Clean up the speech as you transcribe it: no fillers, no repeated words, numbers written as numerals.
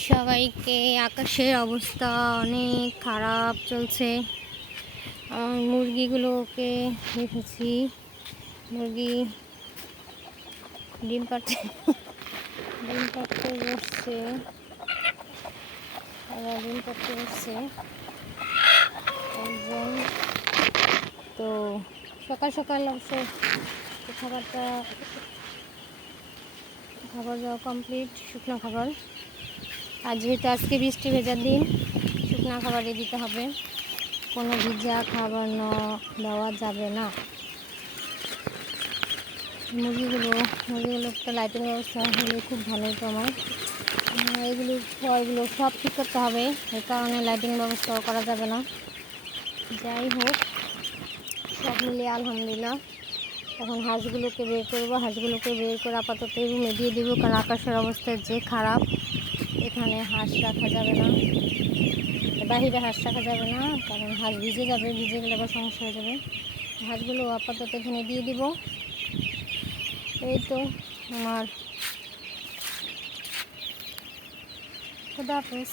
সবাইকে। আকাশের অবস্থা অনেক খারাপ চলছে। মুরগিগুলোকে রেখেছি, মুরগি ডিম পাড়তে ডিম পাড়তে বসছে, ওরা ডিম পাড়তে বসছে একজন। তো সকাল সকাল অবশ্য খাবার দেওয়া কমপ্লিট, শুকনো খাবার। আর যেহেতু আজকে বৃষ্টি ভেজার দিন, শুকনো খাবারই দিতে হবে, কোনো ভিজা খাবার দেওয়া যাবে না। মুরগিগুলো একটা লাইটিং ব্যবস্থা হলে খুব ভালো হতো আমার। এগুলো সব ঠিক করতে হবে, এই কারণে লাইটিং ব্যবস্থাও করা যাবে না। যাই হোক, সব মিলিয়ে আলহামদুলিল্লাহ। এখন হাঁসগুলোকে বের করবো, হাঁসগুলোকে বের করে আপাতত রুমে দিয়ে দেবো, কারণ আকাশের অবস্থা যে খারাপ, এখানে হাঁস রাখা যাবে না, বাহিরে হাঁস রাখা যাবে না, কারণ হাঁস ভিজে যাবে, ভিজে গেলে আবার সমস্যা হয়ে যাবে। হাঁসগুলো আপাতত এখানে দিয়ে দিব। এই তো আমার, খুদা হাফেজ।